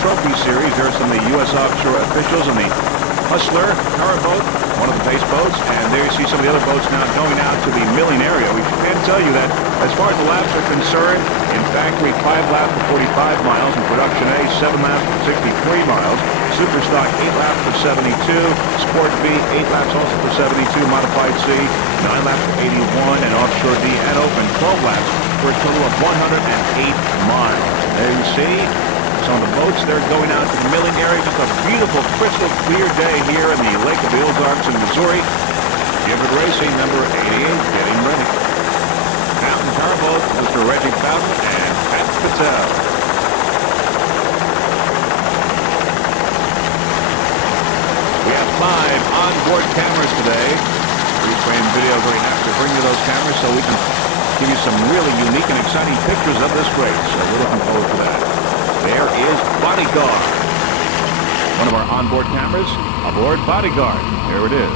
Trophy Series. There's some of the U.S. Offshore officials and the Hustler, Powerboat, one of the base boats, and there you see some of the other boats now going out to the milling area. We can tell you that as far as the laps are concerned, in factory 5 laps for 45 miles, in production A 7 laps for 63 miles, Superstock 8 laps for 72, Sport B 8 laps also for 72, Modified C 9 laps for 81, and Offshore D and Open 12 laps for a total of 108 miles. There you see some of the boats, they're going out to the milling area. Just a beautiful, crystal clear day here in the Lake of the Ozarks in Missouri. Gifford Racing, number 88, getting ready. Fountain Powerboat, Mr. Reggie Fountain and Pat Patel. We have 5 onboard cameras today. Free-frame video, very happy to bring you those cameras so we can give you some really unique and exciting pictures of this race. So we're looking forward to that. There is Bodyguard. One of our onboard cameras aboard Bodyguard. There it is.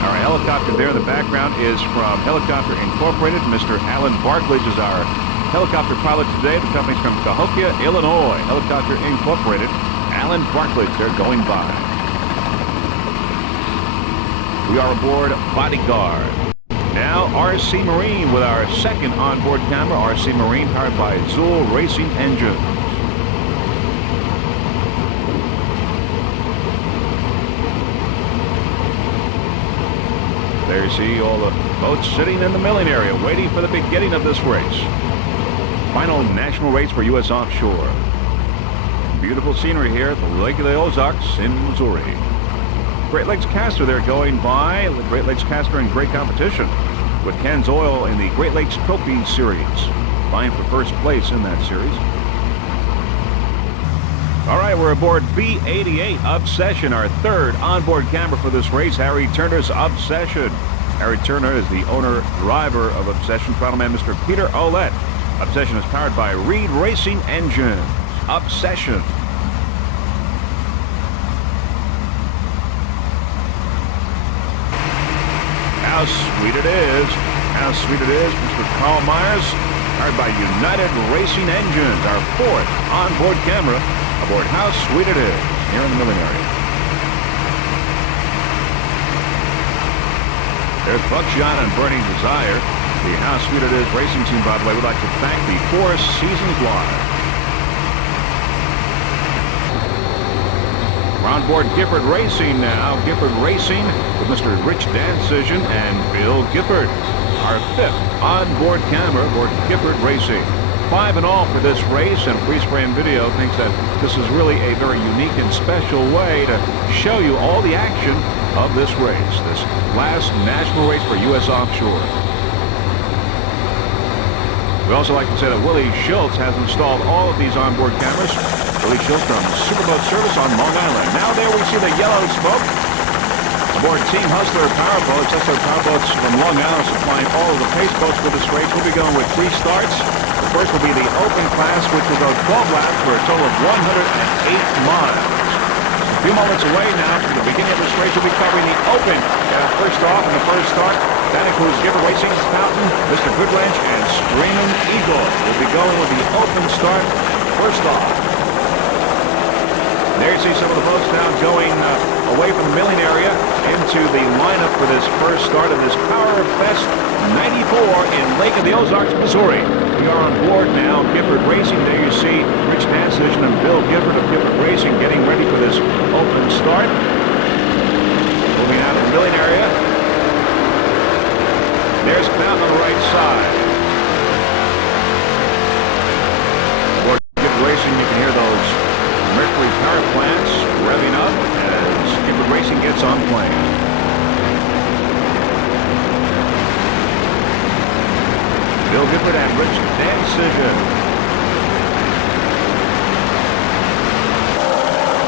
Our helicopter there in the background is from Helicopter Incorporated. Mr. Alan Barklage is our helicopter pilot today. The company's from Cahokia, Illinois. Helicopter Incorporated. Alan Barklage, they're going by. We are aboard Bodyguard. Now, RC Marine with our second onboard camera. RC Marine powered by Zool Racing engines. There you see all the boats sitting in the milling area, waiting for the beginning of this race. Final national race for U.S. Offshore. Beautiful scenery here at the Lake of the Ozarks in Missouri. Great Lakes Caster there going by. The Great Lakes Caster in great competition with Ken's Oil in the Great Lakes Trophy Series, vying for first place in that series. All right, we're aboard B88 Obsession, our third onboard camera for this race. Harry Turner's Obsession. Harry Turner is the owner-driver of Obsession. Throttle Mr. Peter Ouellette. Obsession is powered by Reed Racing engines. Obsession. How sweet it is. How sweet it is. Mr. Carl Myers, powered by United Racing Engines, our fourth onboard camera aboard How Sweet It Is here in the milling area. There's Buckshot and Burning Desire. The How Sweet It Is racing team, by the way, would like to thank the Four Seasons Live. We're on board Gifford Racing now. Gifford Racing with Mr. Rich Dancision and Bill Gifford. Our fifth onboard camera aboard Gifford Racing. 5 in all for this race, and Freeze Frame Video thinks that this is really a very unique and special way to show you all the action of this race, this last national race for U.S. Offshore. We also like to say that Willie Schultz has installed all of these onboard cameras. Willie Schultz from Superboat Service on Long Island. Now there we see the yellow smoke aboard Team Hustler Powerboats. Hustler Powerboats from Long Island supplying all of the pace boats for this race. We'll be going with 3 starts. The first will be the open class, which will go 12 laps for a total of 108 miles. A few moments away now from the beginning of this race, we'll be covering the open. First off, in the first start, that includes Gifford Racing, Fountain, Mr. Goodlanch, and Screaming Eagle. We'll be going with the open start first off. There you see some of the boats now going away from the milling area into the lineup for this first start of this Power Fest 94 in Lake of the Ozarks, Missouri. We are on board now, Gifford Racing. There you see Rich Dancision and Bill Gifford of Gifford Racing getting ready for this open start. Moving out of the milling area. There's Fountain on the right side. Aboard Gifford Racing, you can hear those Mercury power plants revving up as Gifford Racing gets on plane. Bill Gifford and Rich Dancision.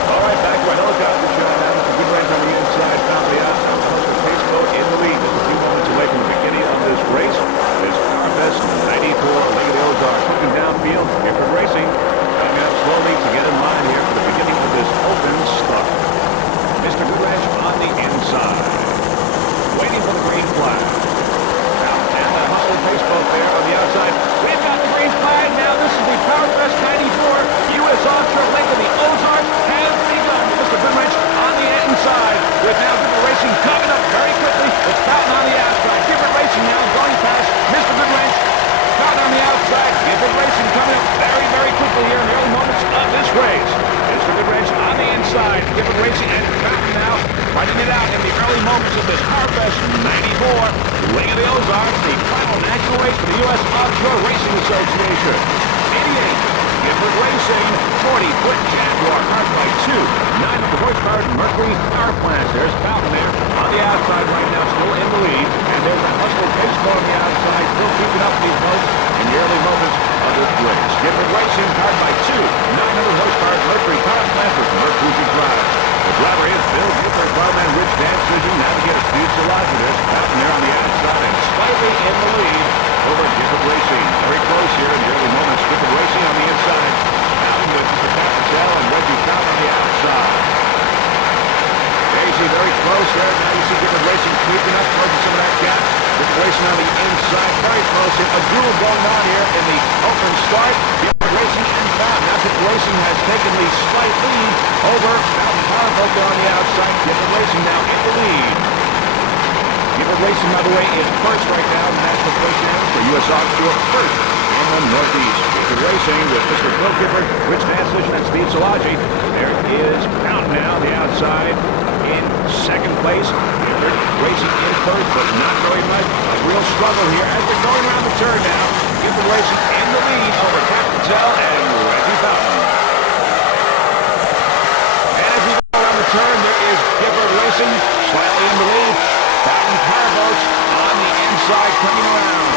All right, back to our helicopter shot now. Mr. Goodlanch on the inside, Fountain the outside. The Hustler pace boat in the lead. Just a few moments away from the beginning of this race. This Power Fest 94 Lake of the Ozarks. Looking downfield, Gifford Racing coming up slowly to get in line here for the beginning of this open start. Mr. Goodlanch on the inside, waiting for the green flag. And the Hustler pace boat there on the outside. We've got moments of this Powerboat 94 Ring of the Ozarks, the final national race for the U.S. Offshore Racing Association. 88. Gifford Racing, 40-foot Jaguar, powered by two 900 horsepower Mercury power plants. There's Falcon there on the outside right now, still in the lead. And there's a Hustler baseball on the outside, still keeping up these boats in the early moments of this race. Gifford Racing, powered by two 900 horsepower Mercury power plants with Mercury drive. The driver is Bill Gifford, fireman Rich Decision, navigator Steve Salazar. There's Falcon there on the outside and slightly in the lead over Gifford Racing. Very close here in the early moments. Gifford Racing on the inside. Falcon with Supercat and Reggie Cobb on the outside. There you see very close there. Now you see Gifford Racing creeping up, closing some of that gap. Gifford Racing on the inside, very close. A duel going on here in the open start. Gifford Racing and Falcon. Now Gifford Racing has taken the slight lead over Falcon Powerboat on the outside. Gifford Racing now in the lead. Gifford Racing, by the way, is first right now in the National Pro Champions for U.S. Offshore, first in the Northeast. Gifford Racing with Mr. Bill Gifford, Rich Decision, and Steve Salazar. There is Fountain now, the outside, in second place. Gifford Racing in first, but not very much. A real struggle here as they're going around the turn now. Gifford Racing in the lead over Captain Tell and Reggie Fountain. And as we go around the turn, there is Gifford Racing slightly in the lead. Fountain Powerboats on the inside coming around.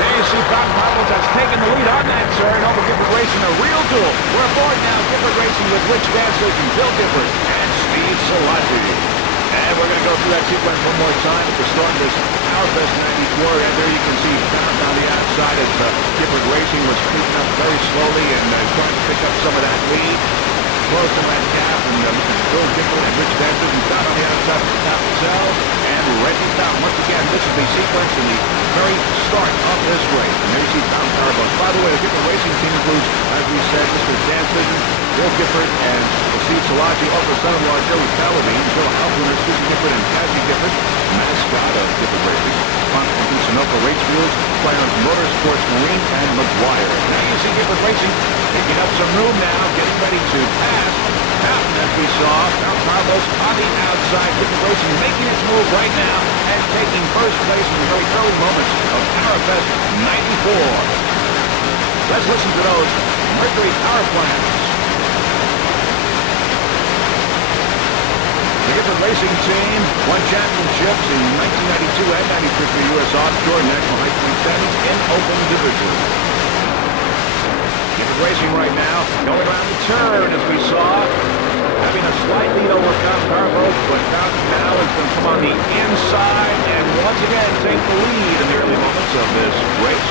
There you see Fountain Powerboats has taken the lead on that turn over Gifford Racing. A real duel. We're aboard now. Gifford Racing with Rich Decision, Bill Gifford, and Steve Salazar. And we're going to go through that sequence one more time at the start of this Powerboat 94. And there you can see Fountain on the outside as Gifford Racing was creeping up very slowly and trying to pick up some of that lead. Close to that gap, and Bill Gifford and Rich Decision down on the outside of Captain Tell and Reggie Fountain. Once again, this is the sequence in the very start of this race. And there you see Fountain Powerboats. By the way, the Gifford Racing team includes, as we said, Mr. Decision, Bill Gifford, and Steve Salazar, also son-in-law Joey Paladine, Bill Halpiner, Susan Gifford, and Cassie Gifford, mascot of Gifford Racing. Sponsored from Sunoco Race Fuels, Clarence Motorsports Marine, and McGuire. Now you see Gifford Racing picking up some room now, getting ready to pass Fountain, as we saw. Fountain Powerboats on the outside. Gifford Racing making its move right now and taking first place in the very early moments of Powerboat 94. Let's listen to those Mercury power plants. The Gifford Racing team won championships in 1992 and 93 for the U.S. Offshore National High Point Standings in open division. Gifford Racing right now going around the turn, as we saw, having a slight lead over Fountain Powerboat, but Fountain now is going to come on the inside and once again take the lead in the early moments of this race.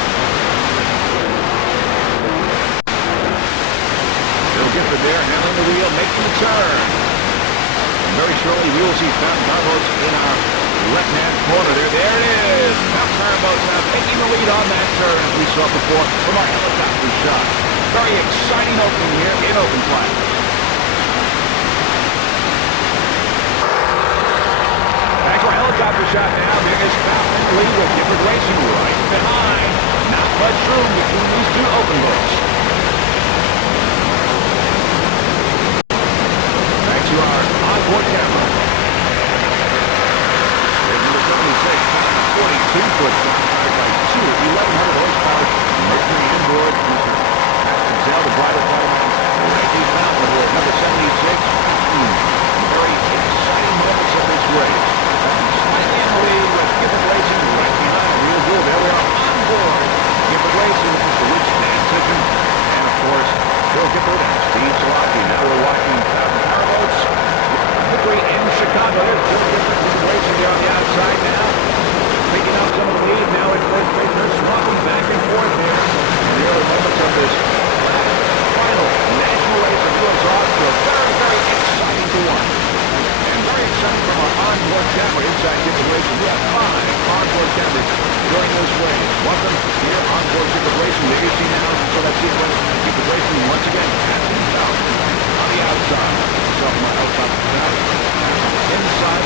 Bill Gifford there handling the wheel, making the turn. Very shortly, we will see Fountain Powerboats in our left-hand corner there. There it is. Fountain Powerboats now taking the lead on that turn, as we saw before from our helicopter shot. Very exciting opening here in open flat. Back to our helicopter shot now. There is Fountain in the lead with Gifford Racing right behind. Not much room between these two open boats. To our onboard camera. There's number 76, 42-foot powered by two 1,100 horsepower Mercury inboard. Captain Tell, the driver, fireman Reggie Fountain aboard number 76. Very exciting moments of this race. Slightly in the lead with Gifford Racing right behind. Real good. There we are on board. Gifford Racing with Mr. Rich Decision. And of course, Bill Gifford and Steve Salazar. Now we're watching Fountain Powerboats. Mercury in Chicago. There's Bill Gifford racing there on the outside now. Picking up some of the lead now in first place. They're swapping back and forth here in the early moments of this final national race of U.S. Offshore. Very, very exciting to watch. And very exciting from our onboard camera inside Gifford Racing. We have 5 onboard cameras during this race. One of them here onboard Gifford Racing. There you see now, so that sequence, Gifford Racing once again passing down on the outside. From my helicopter shot inside.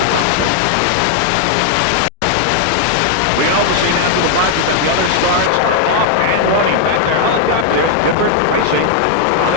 We can also see now to the market that the other starts off and running. Back there, helicopter, Gifford Racing on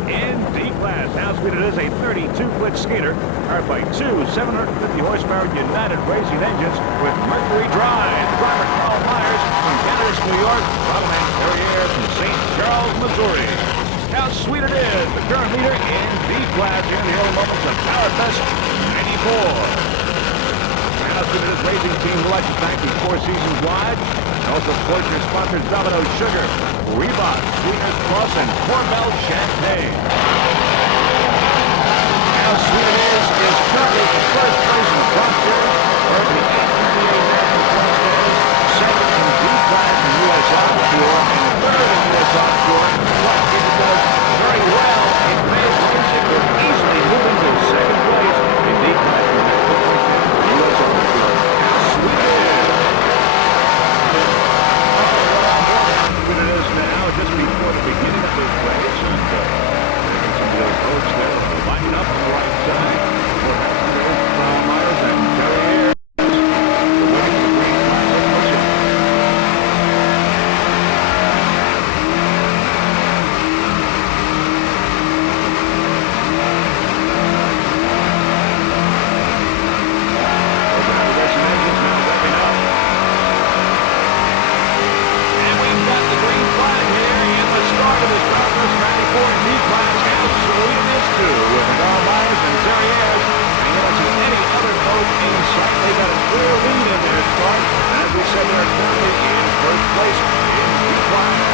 leader in D-Class. How sweet it is, a 32-foot skater powered by two 750 horsepower United Racing engines with Mercury Drive. Driver Carl Myers from Canada's New York, Bottleman Terrier from St. Charles, Missouri. How sweet it is, the current leader in D-Class here in the early moments of Powerfest 94. How sweet it is, racing team would like to thank you 4 seasons wide. And also, of course, your sponsors Domino Sugar, Reebok, Sweetness Plus, and Corbel Champagne. How sweet it is currently the first place in the Trump Series, where the APBA National Point stands, second in D-Class in U.S. Offshore, and third in U.S. Offshore. Like it does very well in male racing, will easily move into second place in D-Class in the National Point stands for U.S. Offshore. How sweet it is! It is now just before the beginning of this race, and some of those boats there lining up on the right side. Carl Myers and Terrier. They're waiting for the green flag. Let's go. Navigation engines now revving up. And we've got the green flag here in the start of this Powerboat 94 D-Class. How sweet it is, too, with Carl Myers and Terrier. And you don't see any other boat in sight. They got a clear lead in their start. And as we said, they're currently in first place in D-Class.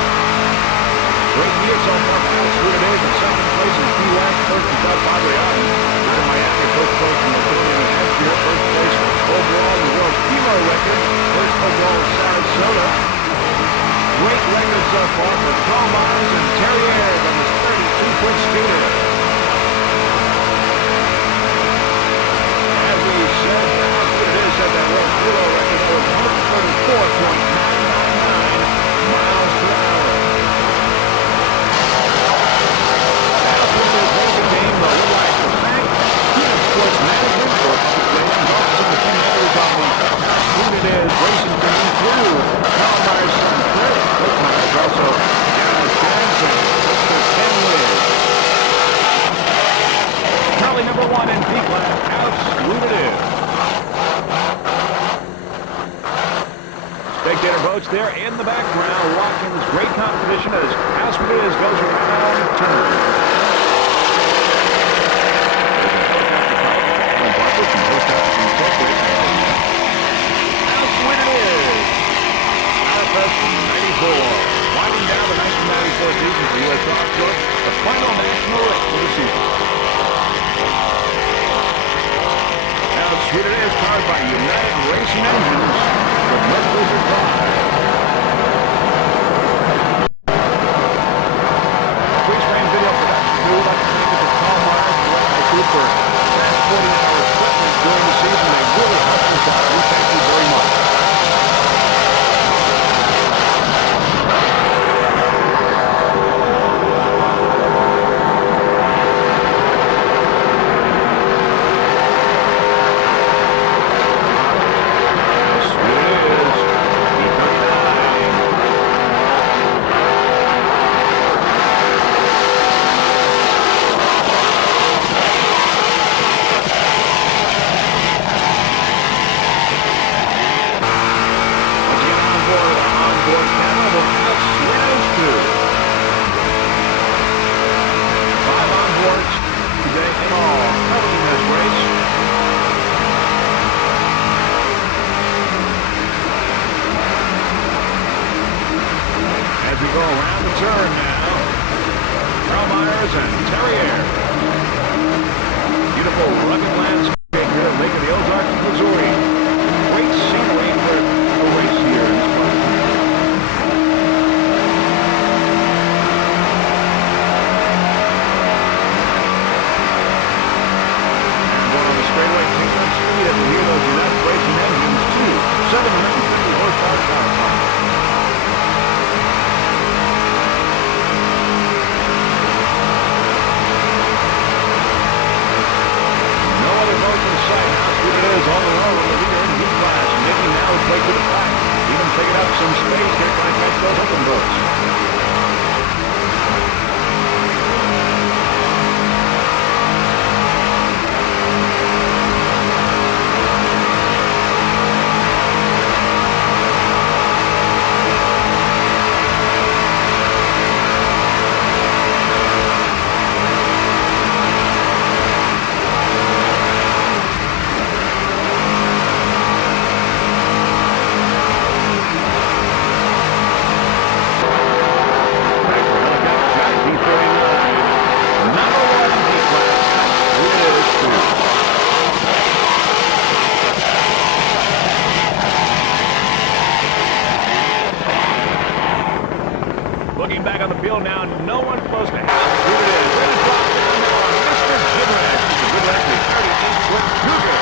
Great year so far for how sweet it is. In second place in Key West, first is Doug Adriani. Out of Miami, first place in the Billion and a half year. First place overall in the world kilo record. First overall in Sarasota. Great record so far for Carl Myers and Terrier on this 32-foot skater. As we said, how sweet it is, said that world kilo record that was 134.999 miles per hour. How sweet it is, racing team, but we'd like to thank Keenan Sports Management for public relations office and the team members on the How Sweet It Is racing team include Carl Myers' son Chris, Rick Myers, also Dennis Johnson, Mr. Ken Liz. Charlie number 1 in D-Class, How Sweet It Is. Spectator boats there in the background. Watkins, great competition as How Sweet It Is goes around the turn. How sweet it is! Powerfest 94. Winding down the 1994 season for U.S. Offshore, the final national race for the season. How sweet it is, powered by United Racing engines with Mercury Drive. Freestyle video production crew. We'd like to thank you to Carl Myers and the crew for transporting our equipment during the season. They really helped us out. We thank you very much. field now. No one close to half. Here it is. Ready to drop down now on Mr. Jimrack. Mr. Jimrack, the 38-foot cougar.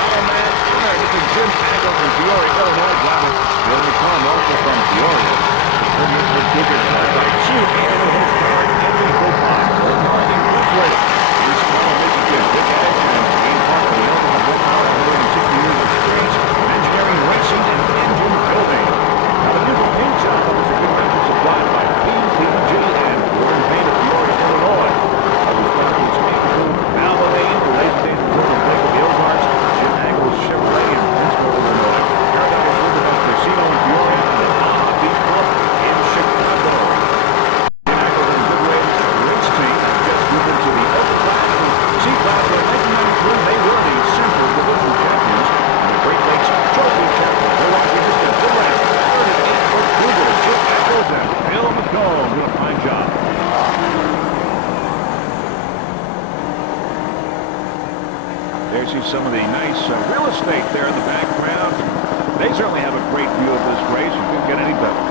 Lotto man owner. This is Jim Agel from Peoria, Illinois. Driver Bill McComb, also from Peoria. The 38-foot cougar drives by 2 and horsepower in the Hobart. Martin Woodward. He's from Michigan. Big edge and Ian Parker. The owner of horsepower, 160 years of experience in engineering, racing, and engine building. Now the new paint job of Mr. Jimrack is supplied by APBA and Gordon Paint of Peoria, Illinois. Always found in Springfield, Valvoline, the laser days of Gordon Paint of the Ozarks, Jim Angles Chevrolet in Princeton, Illinois, Paradise Riverboat Casino in Peoria, and the Baja Beach Club in Chicago. Jim Angles and Good Way race team has just moved into the upper class and C-Class. In 1993, they were the Central Division champions and the Great Lakes Trophy champions. We're watching Mr. Jimrack, 38-foot cougar, Jim Angles and Bill McComb doing a fine job. There you see some of the nice real estate there in the background. They certainly have a great view of this race. You couldn't get any better.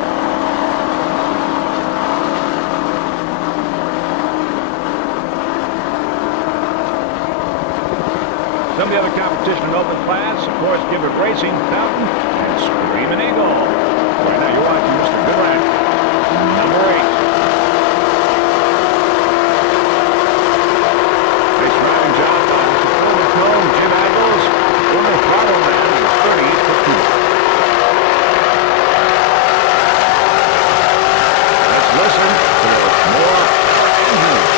Some of the other competition in open class, of course, Gibbard Racing, Fountain, and Screaming Eagle. Right now you're watching Mr. Jimrack, number 8. Nice driving job by Mr. Bill McComb, Jim Angles, former Power Man, and 38-foot cougar. Let's listen to more engines.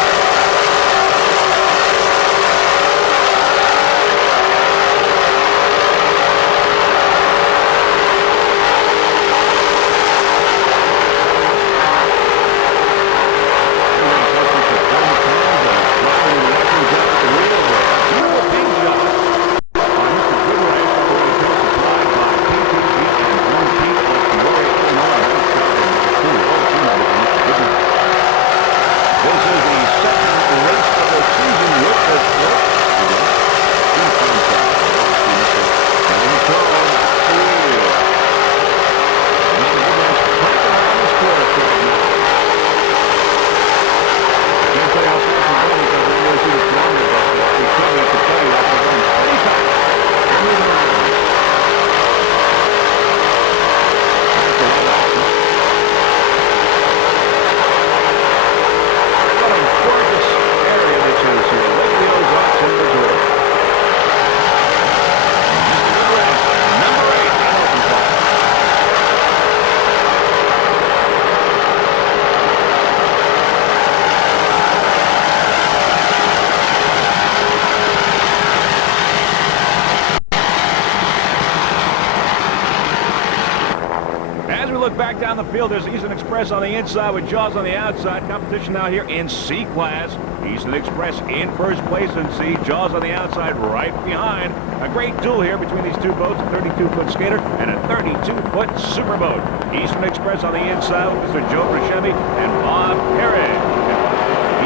Look back down the field. There's Eastern Express on the inside with Jaws on the outside. Competition now here in C-Class. Eastern Express in first place in C. Jaws on the outside right behind. A great duel here between these two boats, a 32-foot skater and a 32-foot superboat. Eastern Express on the inside with Mr. Joe Buscemi and Bob Perry.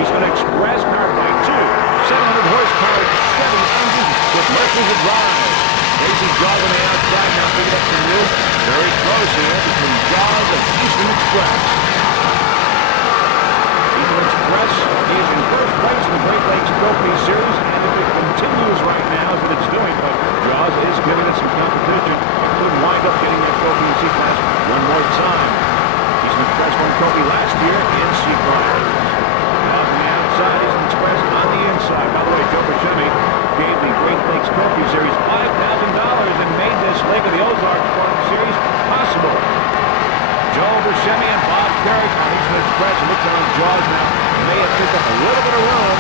Eastern Express powered by 2 700-horsepower Chevy engines with Mercury drive. Crazy Jaws on the outside, now picking up some room. Very close here between Jaws and Eastern Express. Eastern Express is in first place in the Great Lakes Trophy Series, and if it continues right now as it's doing, but Jaws is giving it some competition. It could wind up getting that trophy in C-Class one more time. Eastern Express won the trophy last year in C-Class. Jaws on the outside, Eastern Express on the inside. By the way, Joe Buscemi gave the Great Lakes Trophy Series $5,000 and made this Lake of the Ozarks Farm Series possible. Joe Buscemi and Bob Perry on Eastern Express. Looks on Jaws now. May have picked up a little bit of room.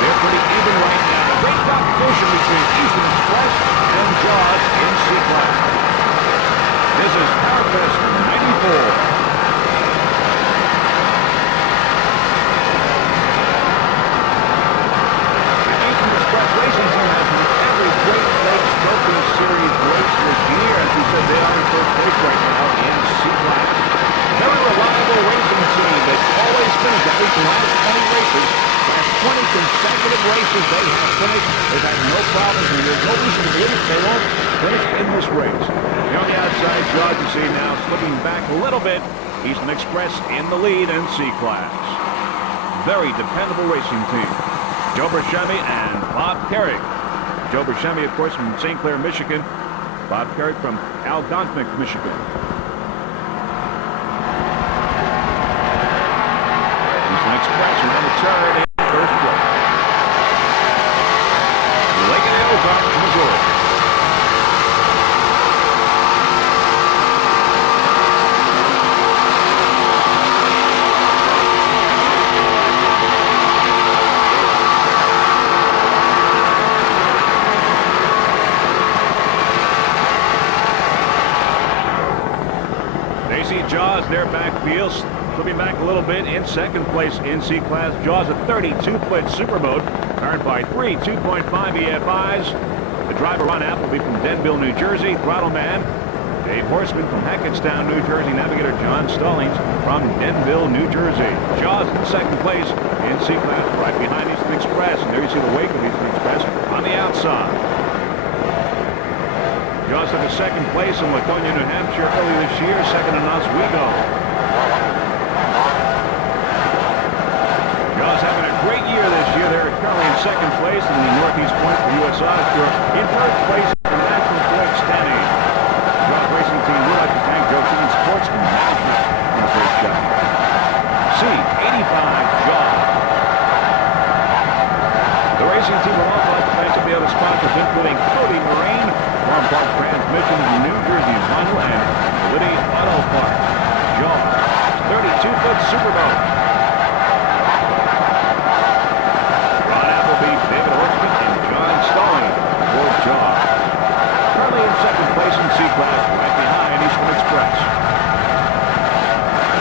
They're pretty even right now. A great competition between Eastern Express and Jaws in C-Class. This is PowerFest 94. Racing team has won every Great Lakes Trophy Series race this year. As we said, they are in first place right now in C-Class. Very reliable racing team. They've always finished at least one of 20 races. Last 20 consecutive races they have finished. They've had no problems, and there's no reason to believe they won't finish in this race. Here on the outside, Jaws, you see now slipping back a little bit. Eastern Express in the lead in C-Class. Very dependable racing team. Joe Buscemi and Bob Carrick. Joe Buscemi, of course, from St. Clair, Michigan. Bob Carrick from Algonquin, Michigan. Eastern Express around the turn in first place. Lake of the Ozarks, Missouri. Jaws, their backfield, slipping back a little bit in second place in C-Class. Jaws, a 32-foot superboat, powered by three 2.5 EFIs. The driver, Ron Appleby from Denville, New Jersey. Throttle man, Dave Horseman from Hackettstown, New Jersey. Navigator John Stallings from Denville, New Jersey. Jaws in second place in C-Class, right behind Eastern Express. And there you see the wake of Eastern Express on the outside. Jaws took a second place in Laconia, New Hampshire earlier this year, second in Oswego. Jaws having a great year this year. They're currently in second place in the Northeast Point for U.S. Offshore. In third place for National Point Standing. Jaws Racing Team would like to thank Joe King Sportsman Management for a great job. C85 Jaws. The racing team would also like to thank some of the other sponsors, including Cody Marine, Farm Park Transmission, New Jersey Vinyl, and Liddy Auto Parts. Jaws, 32-foot superboat. Ron Appleby, David Horseman, and John Stallings for Jaws. Currently in second place in C-Class, right behind Eastern Express.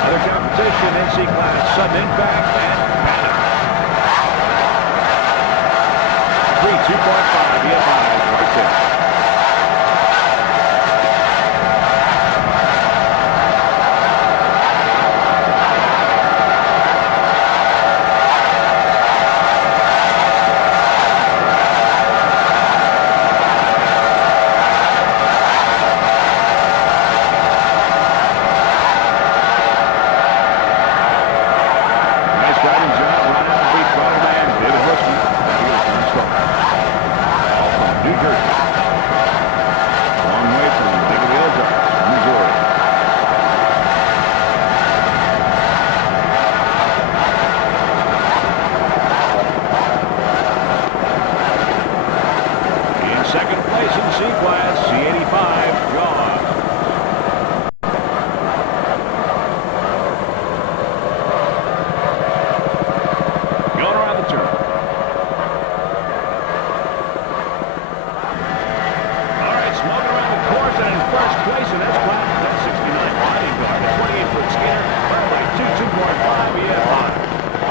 Other competition in C-Class, Sudden Impact and Panic. 2.5 EFI right there. Nice riding job, Ron Appleby, throttle man, David Horseman, New Jersey. A long way from the Lake of the Ozarks, Missouri. In second place in C-Class, C85 Jaws. Going around the turn. First place in S-Class, that 69 Bodyguard, a 28-foot skater, powered by two 2.5 EFI.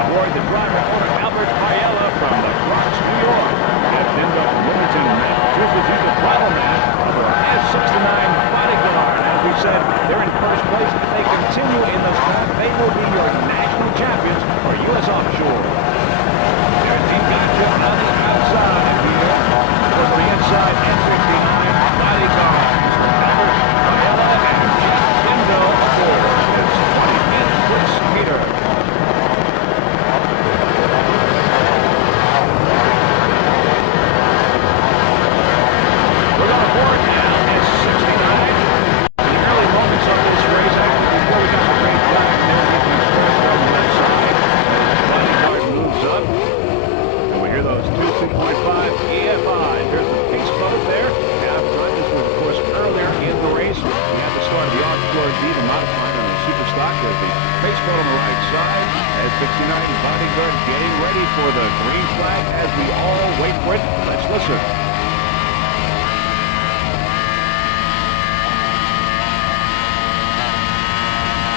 Aboard the driver, owner Albert Ayala from the Bronx, New York. At Denver, Wilmington, Massachusetts, he's the throttle man of our S-69 Bodyguard. As we said, they're in first place. If they continue in this class, they will be your national champions for U.S. Offshore. There's Team Gotcha on the outside here. Goes to the inside, S-69 Bodyguard. Baseball on the right side. S-69 Bodyguard getting ready for the green flag as we all wait for it. Let's listen.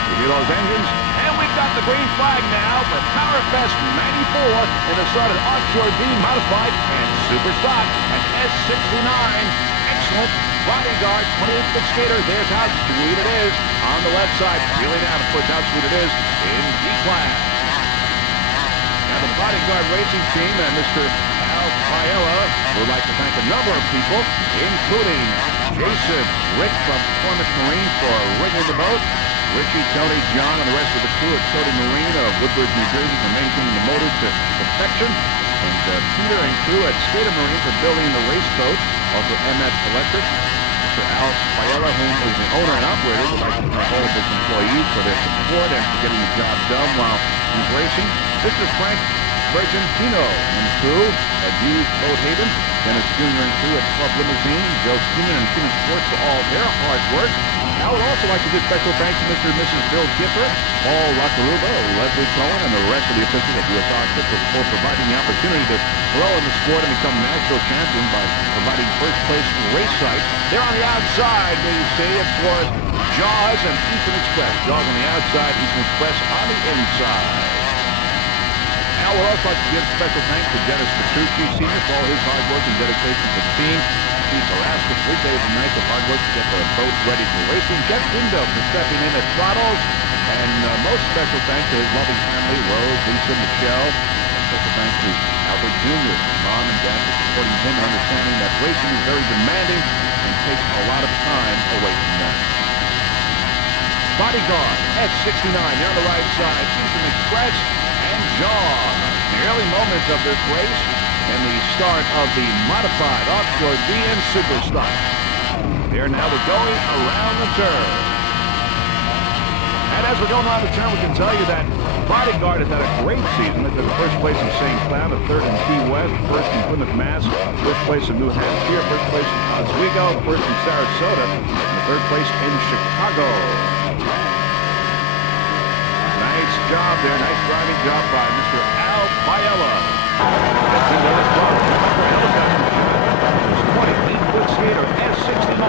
We hear those engines, and we've got the green flag now for Powerfest 94 in the start of Offshore D Modified and Super Stock at S-69. Excellent. Bodyguard, 28-foot skater. There's how sweet it is. On the left side, really down, of course, how sweet it is in D-Class. Now the Bodyguard racing team and Mr. Al Paella would like to thank a number of people, including Jason, Rick from Performance Marine for rigging the boat. Richie, Tony, John, and the rest of the crew at Cody Marine of Woodbridge, New Jersey for maintaining the motors to perfection. And Peter and crew at Skater Marine for building the race boat. Also MX Electric. Mr. Al Fiella, who is the owner and operator, would like to thank all of his employees for their support and for getting the job done while he's racing. Mr. Frank Virgentino and crew at Used Boat Haven. Dennis Jr. and crew at Club Limousine. Joe Keenan and Keenan Sports for all their hard work. I would also like to give special thanks to Mr. and Mrs. Bill Gipper, Paul Lacaruba, Leslie Cohen, and the rest of the officials at US Offshore for providing the opportunity to grow in the sport and become national champion by providing first place race sites. They're on the outside, where you see, of course, Jaws and Eastern Express. Jaws on the outside, Eastern Express on the inside. I would also like to give special thanks to Dennis Petrucci Sr. for all his hard work and dedication to the team. Steve Haraska, 3 days and nights of hard work to get the boat ready for racing. Jeff Dindo for stepping in at throttles. And most special thanks to his loving family, Rose, Lisa, Michelle. And special thanks to Albert Jr., Mom and Dad for supporting him and understanding that racing is very demanding and takes a lot of time away from them. Bodyguard, S69, they're on the right side, Eastern Express, and Jaws. The early moments of this race and the start of the modified Offshore DN Superstock. Here now we're going around the turn. And as we're going around the turn, we can tell you that Bodyguard has had a great season. They took first place in St. Cloud, a third in Key West, first in Plymouth, Mass, first place in New Hampshire, first place in Oswego, first in Sarasota, and third place in Chicago. Nice job there. Nice driving job by Mr. Al Fiella. As he goes from the helicopter shot. His 28-foot skater S69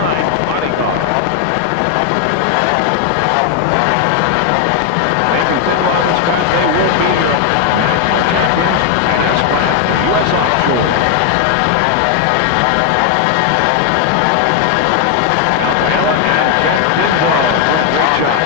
Bodyguard. They continue on this track. They will be your national champions and aspire to U.S. Offshore. Al Fiella and Jeff Dindo. Great job.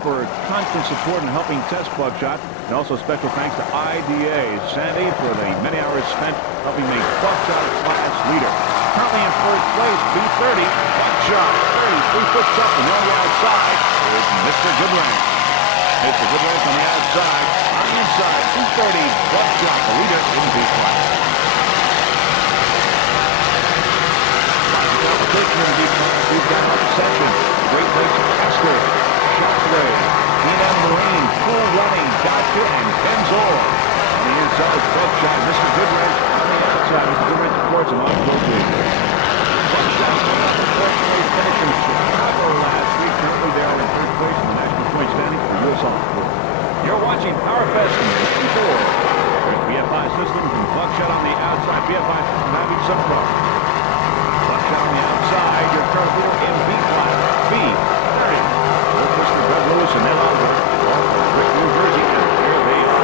for constant support and helping test buckshot. And also special thanks to IDA, Sandy, for the many hours spent helping make buckshot a class leader. Currently in first place, B30, buckshot, 33 foot something. On the outside is Mr. Goodwin. Mr. Goodwin on the outside. On the inside, B30, buckshot, the leader in B class. We've got Obsession, Great Lakes Castor, Shockwave, E&M Marine, Cool Running, Gotcha, and Pennzoil. On the inside is Buckshot, Mr. Goodrich. On the outside, Mr. Goodrich, of course, and Offshore. Buckshot went up to fourth place, finished in Chicago last week. Currently, they are in third place in the national point standings for U.S. Offshore. You're watching PowerFest in 54. There's BFI Systems and Buckshot on the outside. BFI Systems having some trouble. Buckshot on the outside, your current leader in B class, B30. Both Mr. Doug Lewis and Ed Oliver, all from Brick, New Jersey, and here they are.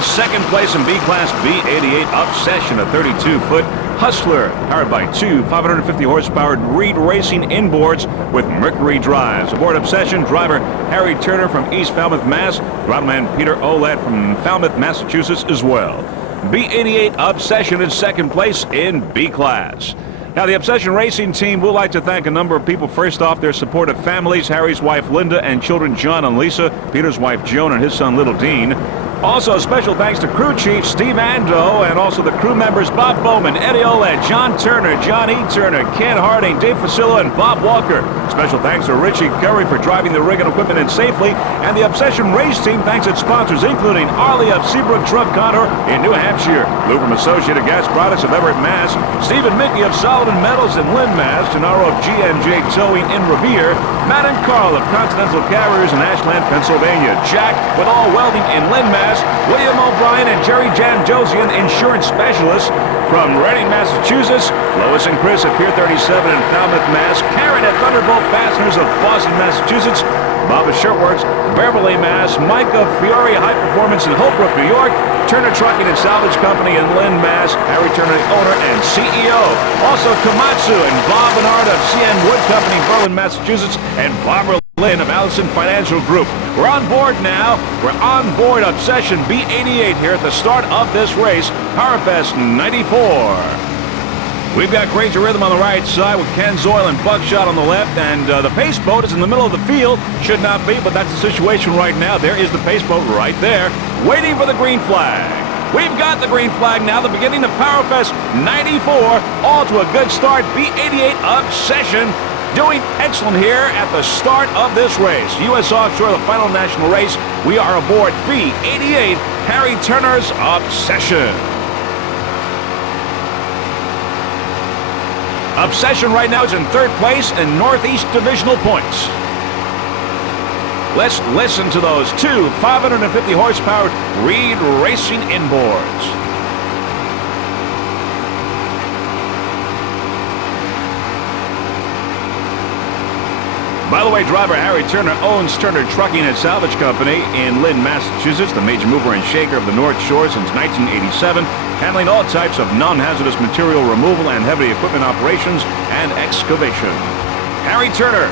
Second place in B-Class B88 Obsession, a 32-foot Hustler, powered by two 550-horsepower Reed Racing inboards with Mercury drives. Aboard Obsession, driver Harry Turner from East Falmouth, Mass. Throttle Peter Olette from Falmouth, Massachusetts as well. B88 Obsession in second place in B-Class. Now, the Obsession Racing team would like to thank a number of people. First off, their supportive families, Harry's wife Linda and children John and Lisa, Peter's wife Joan and his son Little Dean. Also, special thanks to crew chief Steve Ando and also the crew members Bob Bowman, Eddie Olette, John Turner, John E. Turner, Ken Harding, Dave Facilla, and Bob Walker. Special thanks to Richie Curry for driving the rig and equipment in safely. And the Obsession Race Team thanks its sponsors, including Arlie of Seabrook Truck Contour in New Hampshire, Lou from Associated Gas Products of Everett, Mass., Stephen Mickey of Solomon Metals in Lynn, Mass., Gennaro of G&J Towing in Revere, Matt and Carl of Continental Carriers in Ashland, Pennsylvania, Jack with All Welding in Lynn, Mass., William O'Brien and Jerry Jandosian, insurance specialists from Reading, Massachusetts, Lois and Chris at Pier 37 in Falmouth, Mass., Karen at Thunderbolt Fasteners of Boston, Massachusetts, Bob of Shirtworks, Beverly, Mass., Mike of Fiore High Performance in Holbrook, New York, Turner Trucking and Salvage Company in Lynn, Mass., Harry Turner, owner and CEO. Also Komatsu and Bob Bernard of CN Wood Company, Berlin, Massachusetts, and Barbara Lynn of Allison Financial Group. We're on board now. We're on board Obsession B88 here at the start of this race, PowerFest 94. We've got Crazy Rhythm on the right side with Ken Zoil and Buckshot on the left, and the pace boat is in the middle of the field. Should not be, but that's the situation right now. There is the pace boat right there, waiting for the green flag. We've got the green flag now, the beginning of PowerFest 94, all to a good start. B88 Obsession doing excellent here at the start of this race. U.S. Offshore, the final national race. We are aboard B88, Harry Turner's Obsession. Obsession right now is in third place in Northeast Divisional points. Let's listen to those two 550 horsepower Reed Racing inboards. By the way, driver Harry Turner owns Turner Trucking and Salvage Company in Lynn, Massachusetts, the major mover and shaker of the North Shore since 1987, handling all types of non-hazardous material removal and heavy equipment operations and excavation. Harry Turner,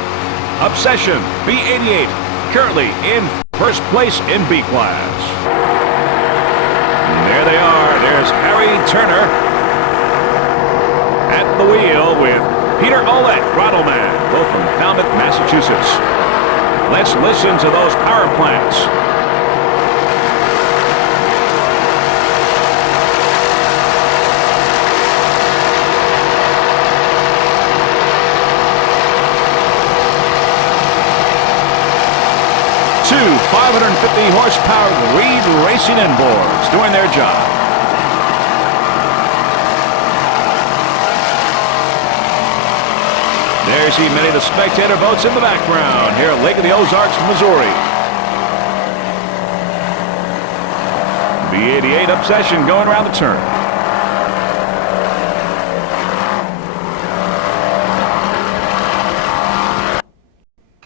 Obsession, B88, currently in first place in B class. And there they are. There's Harry Turner at the wheel with Peter Olette, throttle man, both from Falmouth, Massachusetts. Let's listen to those power plants. Two 550 horsepower Reed Racing inboards doing their job. you see many of the spectator boats in the background here at Lake of the Ozarks, Missouri. B-88 Obsession going around the turn.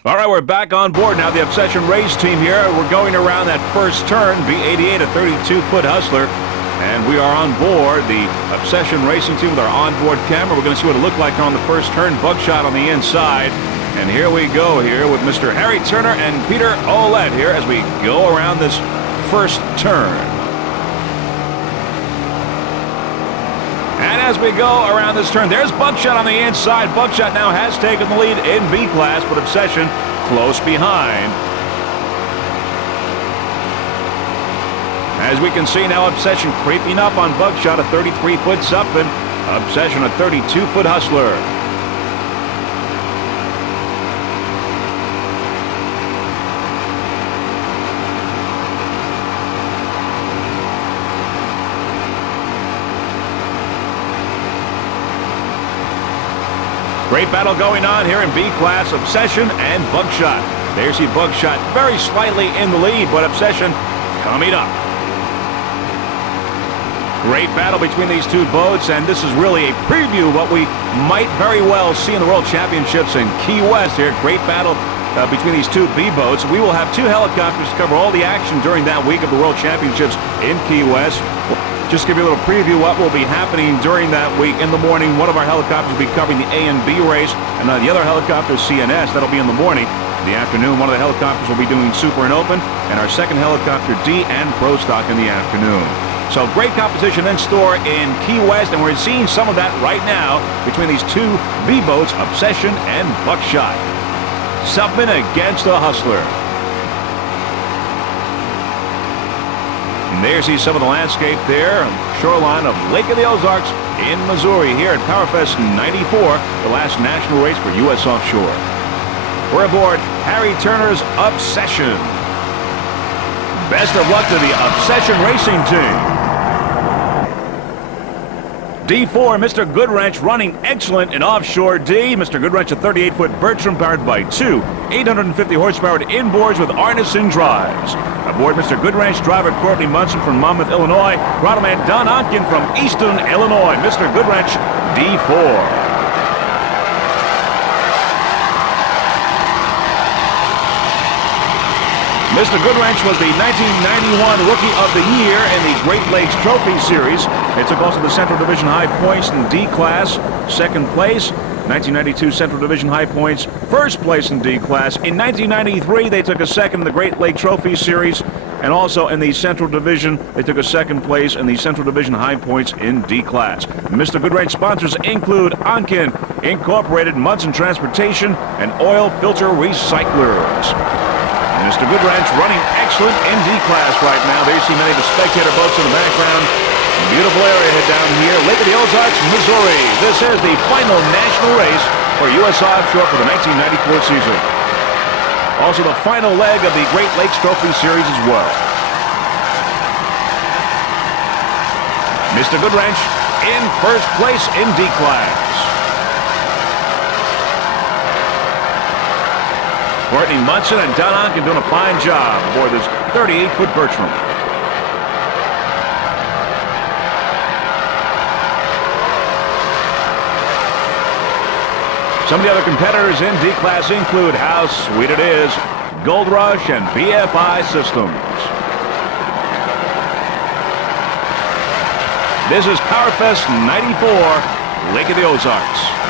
All right, we're back on board now. The Obsession race team here. We're going around that first turn. B-88, a 32-foot Hustler. And we are on board the Obsession racing team with our onboard camera. We're going to see what it looked like on the first turn. Buckshot on the inside. And here we go here with Mr. Harry Turner and Peter Ouellette here as we go around this first turn. And as we go around this turn, there's Buckshot on the inside. Buckshot now has taken the lead in B class, but Obsession close behind. As we can see now, Obsession creeping up on Buckshot, a 33-foot Zupfin. Obsession, a 32-foot Hustler. Great battle going on here in B class, Obsession and Buckshot. There you see Buckshot very slightly in the lead, but Obsession coming up. Great battle between these two boats, and this is really a preview of what we might very well see in the World Championships in Key West here. Great battle between these two B boats. We will have two helicopters to cover all the action during that week of the World Championships in Key West. Just give you a little preview what will be happening during that week. In the morning, one of our helicopters will be covering the A and B race, and the other helicopter is CNS. That'll be in the morning. In the afternoon, one of the helicopters will be doing Super and Open, and our second helicopter, D and Pro Stock, in the afternoon. So great competition in store in Key West, and we're seeing some of that right now between these two B boats, Obsession and Buckshot. Zupfin against the Hustler. And there you see some of the landscape there on the shoreline of Lake of the Ozarks in Missouri here at PowerFest 94, the last national race for U.S. Offshore. We're aboard Harry Turner's Obsession. Best of luck to the Obsession racing team. D4, Mr. Goodwrench running excellent in Offshore D. Mr. Goodwrench, a 38-foot Bertram powered by two 850 horsepower inboards with Arneson drives. Aboard Mr. Goodwrench, driver Courtney Munson from Monmouth, Illinois. Throttle-man Don Onken from Easton, Illinois. Mr. Goodwrench, D4. Mr. Goodwrench was the 1991 Rookie of the Year in the Great Lakes Trophy Series. They took also the Central Division High Points in D class, second place. 1992 Central Division High Points, first place in D class. In 1993, they took a second in the Great Lake Trophy Series, and also in the Central Division, they took a second place in the Central Division High Points in D class. Mr. Goodwrench sponsors include Onken Incorporated, Munson Transportation, and Oil Filter Recyclers. Mr. Goodwrench running excellent in D class right now. There you see many of the spectator boats in the background. Beautiful area down here, Lake of the Ozarks, Missouri. This is the final national race for U.S. Offshore for the 1994 season. Also the final leg of the Great Lakes Trophy Series as well. Mr. Goodwrench in first place in D class. Courtney Munson and Don Onken doing a fine job aboard this 38-foot Bertram. Some of the other competitors in D class include How Sweet It Is, Gold Rush, and BFI Systems. This is PowerFest 94, Lake of the Ozarks.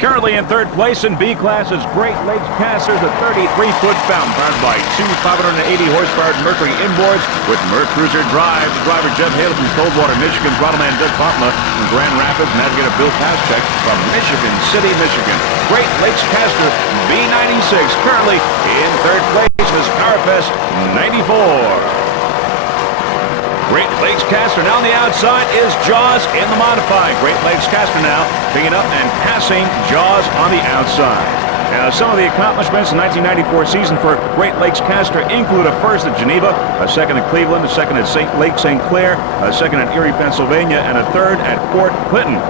Currently in third place in B class is Great Lakes Casters, a 33-foot fountain powered by two 580-horsepower Mercury inboards with Mercruiser drives. Driver Jeff Haley from Coldwater, Michigan. Throttleman Doug Popma from Grand Rapids. Navigator Bill Paschek from Michigan City, Michigan. Great Lakes Caster B96 currently in third place is PowerFest 94. Great Lakes Caster now on the outside is Jaws in the modified. Great Lakes Caster now picking up and passing Jaws on the outside. Now, some of the accomplishments in the 1994 season for Great Lakes Caster include a first at Geneva, a second at Cleveland, a second at Lake St. Clair, a second at Erie, Pennsylvania, and a third at Port Clinton.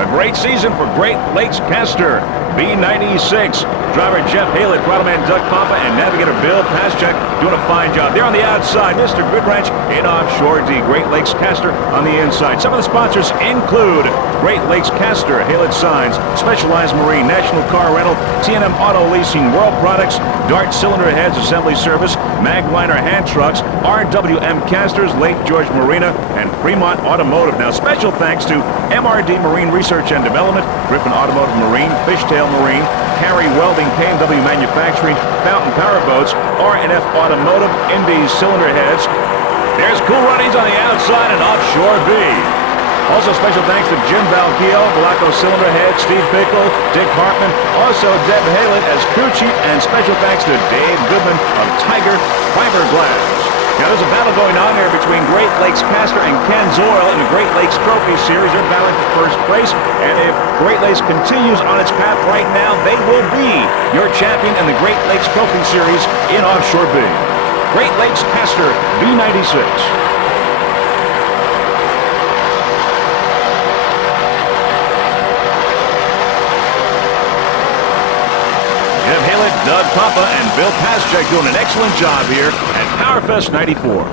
A great season for Great Lakes Caster B96. Driver Jeff Haley, Throttleman Doug Papa, and Navigator Bill Paschek doing a fine job. There on the outside, Mr. Goodwrench in Offshore D. Great Lakes Caster on the inside. Some of the sponsors include Great Lakes Caster, Haled Signs, Specialized Marine, National Car Rental, T&M Auto Leasing, World Products, Dart Cylinder Heads Assembly Service, Magliner Hand Trucks, RWM Casters, Lake George Marina, and Fremont Automotive. Now, special thanks to MRD Marine Research and Development, Griffin Automotive Marine, Fishtail Marine, Carey Welding, K&W Manufacturing, Fountain Powerboats, R&F Automotive, Indy's Cylinder Heads. There's Cool Runnings on the outside and Offshore B. Also special thanks to Jim Valkio, Balaco Cylinder Head, Steve Pickle, Dick Hartman, also Deb Halett as crew chief, and special thanks to Dave Goodman of Tiger Fiberglass. Now, there's a battle going on there between Great Lakes Caster and Ken's Oil in the Great Lakes Trophy Series. They're battling for first place, and if Great Lakes continues on its path right now, they will be your champion in the Great Lakes Trophy Series in Offshore B. Great Lakes Caster B96. Jeff Halett, Doug Papa, and Bill Paschek doing an excellent job here at PowerFest 94.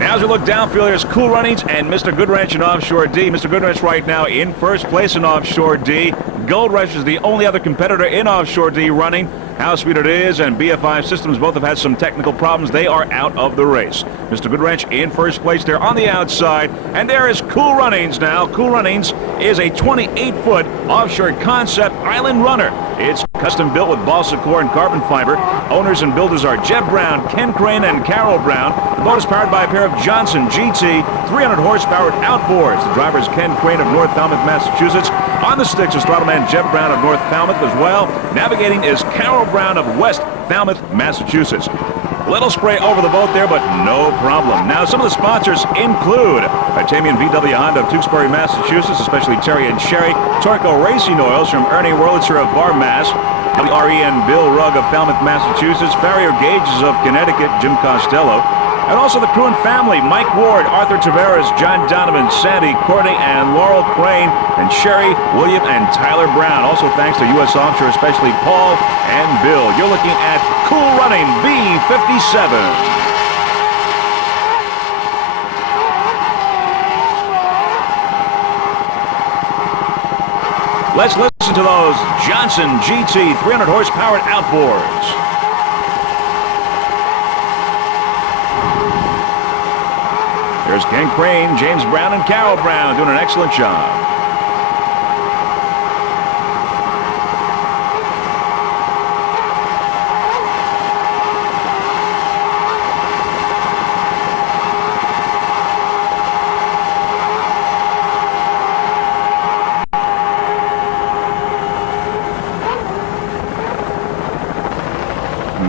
Now as we look downfield, there's Cool Runnings and Mr. Goodwrench in Offshore D. Mr. Goodwrench right now in first place in Offshore D. Gold Rush is the only other competitor in Offshore D running. How Sweet It Is and BFI Systems both have had some technical problems. They are out of the race. Mr. Goodwrench in first place there on the outside. And there is Cool Runnings now. Cool Runnings is a 28-foot offshore concept island runner. It's custom built with balsa core and carbon fiber. Owners and builders are Jeb Brown, Ken Crane, and Carol Brown. The boat is powered by a pair of Johnson GT 300 horsepower outboards. The driver is Ken Crane of North Falmouth, Massachusetts. On the sticks is Throttleman Jeb Brown of North Falmouth as well. Navigating is Carol Brown of West Falmouth, Massachusetts. Little spray over the boat there, but no problem. Now, some of the sponsors include Tamian VW Honda of Tewksbury, Massachusetts, especially Terry and Sherry. Torco Racing Oils from Ernie Wurlitzer of Bar, Mass. WRE and Bill Rugg of Falmouth, Massachusetts. Farrier Gauges of Connecticut, Jim Costello. And also the crew and family, Mike Ward, Arthur Tavares, John Donovan, Sandy, Courtney, and Laurel Crane, and Sherry, William, and Tyler Brown. Also thanks to U.S. Offshore, especially Paul and Bill. You're looking at Cool Running B57. Let's listen to those Johnson GT 300 horsepower outboards. There's Ken Crane, James Brown, and Carol Brown doing an excellent job.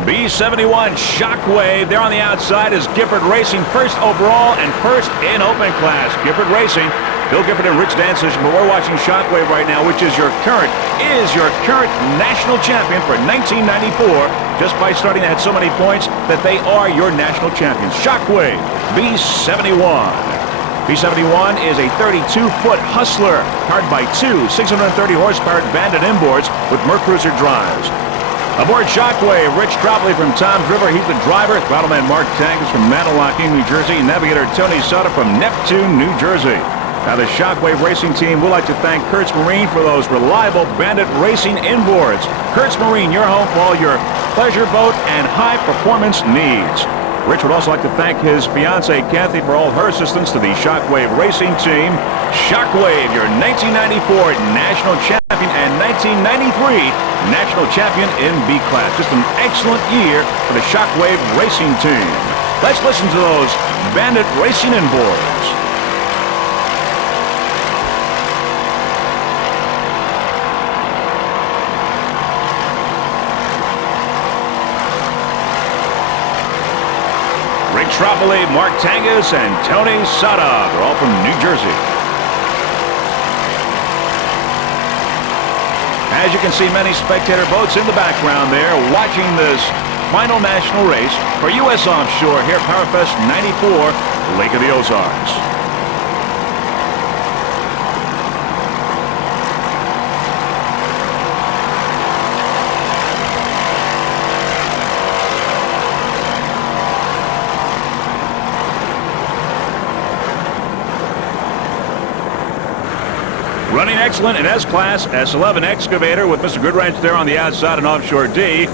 B71 Shockwave. There on the outside is Gifford Racing, first overall and first in open class. Gifford Racing, Bill Gifford and Rich Dancich, but we're watching Shockwave right now, which is your current national champion for 1994, just by starting at so many points that they are your national champions. Shockwave B71. B71 is a 32-foot hustler powered by two 630 horsepower Bandit inboards with Mercruiser drives. Aboard Shockwave, Rich Tropley from Toms River. He's the driver. Throttleman Mark Tangus from Manawaki, New Jersey. Navigator Tony Sutter from Neptune, New Jersey. Now, the Shockwave Racing team would like to thank Kurtz Marine for those reliable Bandit racing inboards. Kurtz Marine, your home for all your pleasure boat and high-performance needs. Rich would also like to thank his fiancée, Kathy, for all her assistance to the Shockwave Racing team. Shockwave, your 1994 national champion and 1993 national champion in B class. Just an excellent year for the Shockwave Racing team. Let's listen to those Bandit Racing inboards. Rick Tropoli, Mark Tangus, and Tony Sada. They're all from New Jersey. As you can see, many spectator boats in the background there watching this final national race for U.S. Offshore here at PowerFest 94, Lake of the Ozarks. Running excellent in S-Class, S11 Excavator with Mr. Goodwrench there on the outside and Offshore D.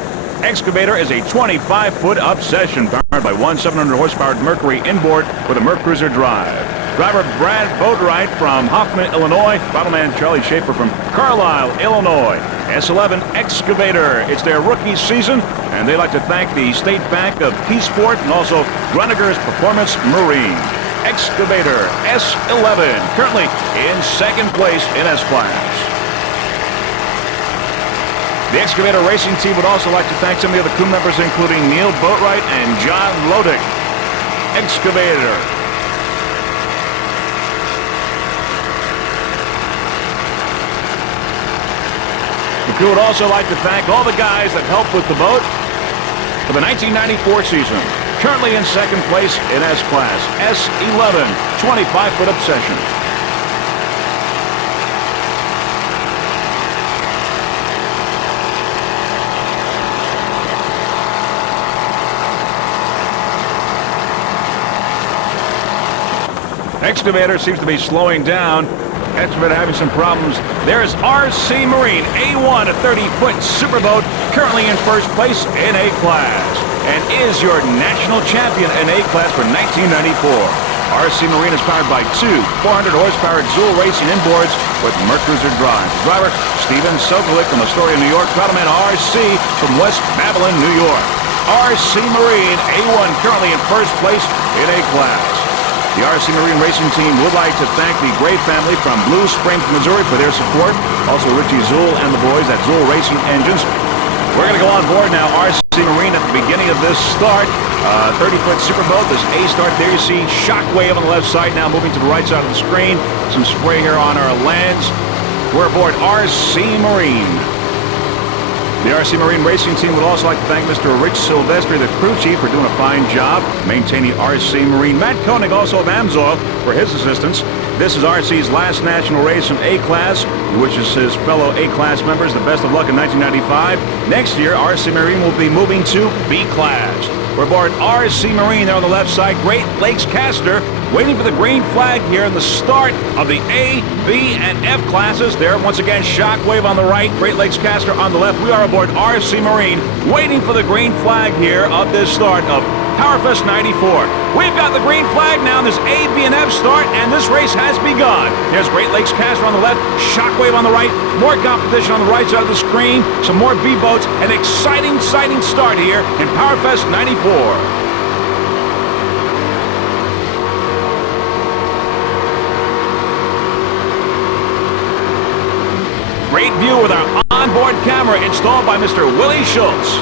Excavator is a 25-foot obsession powered by one 700-horsepower Mercury inboard with a Mercruiser drive. Driver Brad Boatwright from Hoffman, Illinois. Bottleman Charlie Schaefer from Carlisle, Illinois. S11 Excavator. It's their rookie season, and they'd like to thank the State Bank of Keysport and also Gruniger's Performance Marine. Excavator S11, currently in second place in S-Class. The Excavator racing team would also like to thank some of the other crew members, including Neil Boatwright and John Lodick. Excavator. The crew would also like to thank all the guys that helped with the boat for the 1994 season. Currently in second place in S-Class, S11, 25-foot obsession. Excavator seems to be slowing down. Excavator having some problems. There's RC Marine, A1, a 30-foot superboat, currently in first place in A-Class, and is your national champion in A-Class for 1994. RC Marine is powered by two 400-horsepower dual racing inboards with Mercruiser drive. Driver Steven Sokolik from Astoria, New York. Bottleman RC from West Babylon, New York. RC Marine, A1, currently in first place in A-Class. The RC Marine Racing Team would like to thank the Gray family from Blue Springs, Missouri for their support. Also Richie Zool and the boys at Zool Racing Engines. We're going to go on board now. RC Marine at the beginning of this start. 30-foot superboat. This A start there. You see Shockwave on the left side now moving to the right side of the screen. Some spray here on our lands. We're aboard RC Marine. The RC Marine Racing Team would also like to thank Mr. Rich Silvestri, the crew chief, for doing a fine job maintaining RC Marine. Matt Koenig, also of Amsoil, for his assistance. This is RC's last national race in A-Class. He wishes his fellow A-Class members the best of luck in 1995. Next year, RC Marine will be moving to B-Class. We're aboard RC Marine there on the left side. Great Lakes Caster waiting for the green flag here in the start of the A, B, and F classes. There, once again, Shockwave on the right, Great Lakes Caster on the left. We are aboard RC Marine waiting for the green flag here of this start of PowerFest 94. We've got the green flag now in this A, B, and F start, and this race has begun. There's Great Lakes Caster on the left, Shockwave on the right, more competition on the right side of the screen, some more B boats, an exciting start here in PowerFest 94. Great view with our onboard camera installed by Mr. Willie Schultz.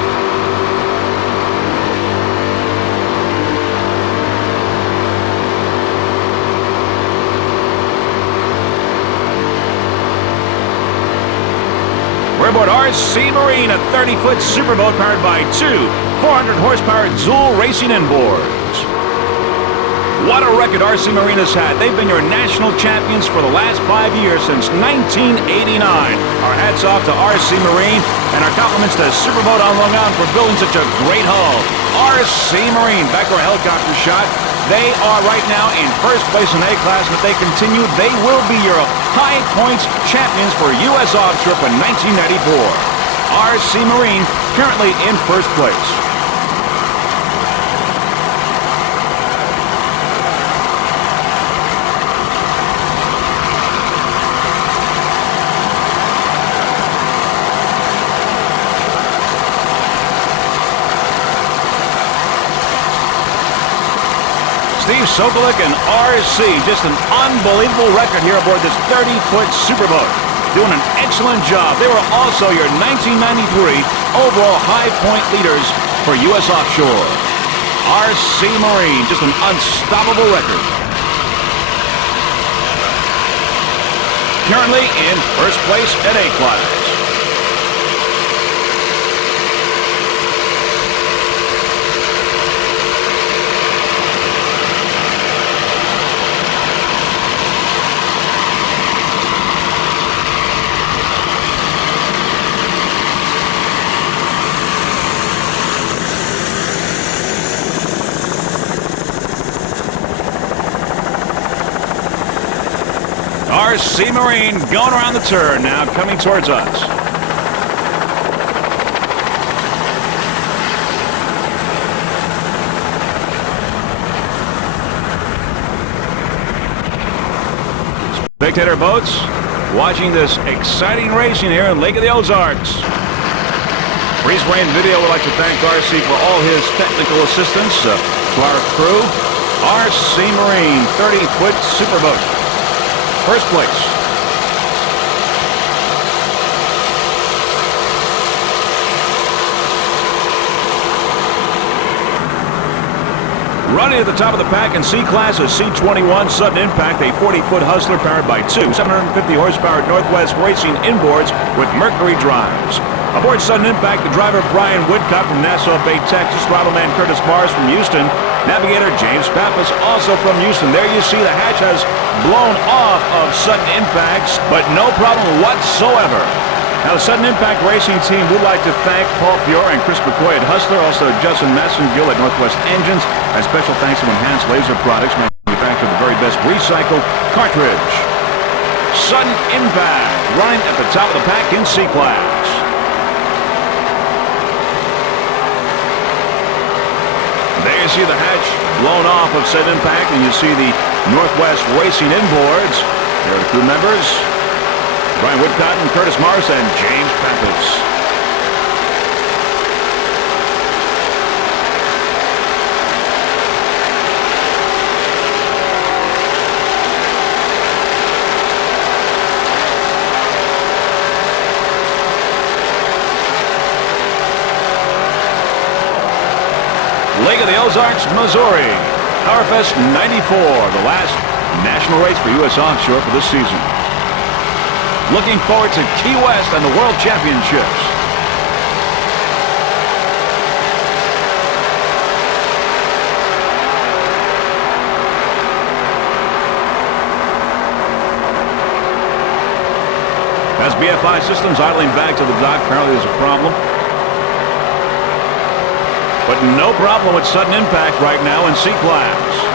We're aboard RC Marine, a 30-foot superboat powered by two 400-horsepower Zool racing inboards. What a record RC Marine has had. They've been your national champions for the last 5 years, since 1989. Our hats off to RC Marine, and our compliments to Superboat on Long Island for building such a great hull. RC Marine, back to our helicopter shot. They are right now in first place in A-Class, and if they continue, they will be your high points champions for U.S. Offshore for 1994. RC Marine currently in first place. Sokolic and RC. Just an unbelievable record here aboard this 30-foot superboat. Doing an excellent job. They were also your 1993 overall high point leaders for U.S. Offshore. RC Marine, just an unstoppable record. Currently in first place at A class. RC Marine going around the turn now, coming towards us. Spectator boats watching this exciting racing here in Lake of the Ozarks. Freeze Rain Video would like to thank RC for all his technical assistance to our crew. RC Marine 30-foot superboat. First place. Running at the top of the pack in C class is C21 Sudden Impact, a 40-foot Hustler powered by two 750 horsepower Northwest Racing inboards with Mercury drives. Aboard Sudden Impact, the driver Brian Woodcock from Nassau Bay, Texas, Throttle-man Curtis Mars from Houston, navigator James Pappas also from Houston. There you see the hatch has blown off of Sudden Impacts, but no problem whatsoever. Now, the Sudden Impact Racing team would like to thank Paul Fiore and Chris McCoy at Hustler, also Justin Massengill at Northwest Engines, and special thanks to Enhanced Laser Products, manufacture the very best recycled cartridge. Sudden Impact running at the top of the pack in C class. There you see the hatch blown off of Sudden Impact, and you see the Northwest Racing inboards. There are the crew members, Brian Woodcott and Curtis Mars and James Pappas. Lake of the Ozarks, Missouri. Powerfest 94, the last national race for U.S. Offshore for this season. Looking forward to Key West and the World Championships. As BFI Systems idling back to the dock, apparently there's a problem. But no problem with Sudden Impact right now in C class.